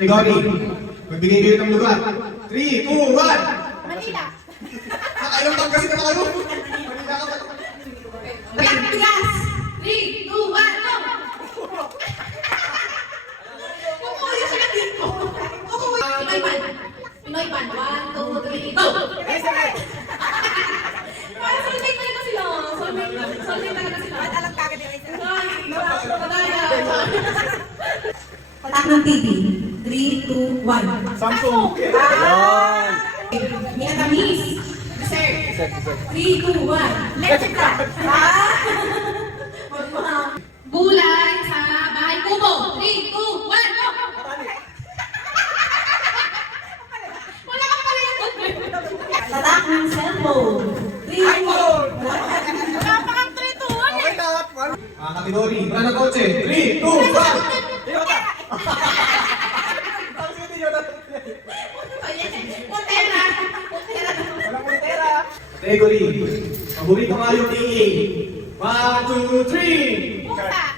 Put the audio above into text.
Category. Magbigay kayo ng lugar. 3, 2, 1. Manila. Nakailang taon kasi na kayo? Manila ka ba? Batangas. 3, 2, 1, go! Kumuha siya ng dito. Pinoy pan. Pinoy pan. 1, 2, 3, go! Parang soulmate talaga sila. Soulmate talaga sila. Ba't alam kagad yung isa? Patak ng TV. 3, 2, 1. Samsung. Vietnamese. Dessert. 3, 2, 1. Let's go! Gulay sa bahay kubo. 3, 2, 1, go! Wala ka pala yung tatak ng cellphone. 3, 2, 1. Napakang 3, 2, 1 Okay na. Category. Wala na kotse. 3, 2, 1. Montera. Walang montera. Category. Paborito nga yung tingin. 1, 2, 3. Pusa.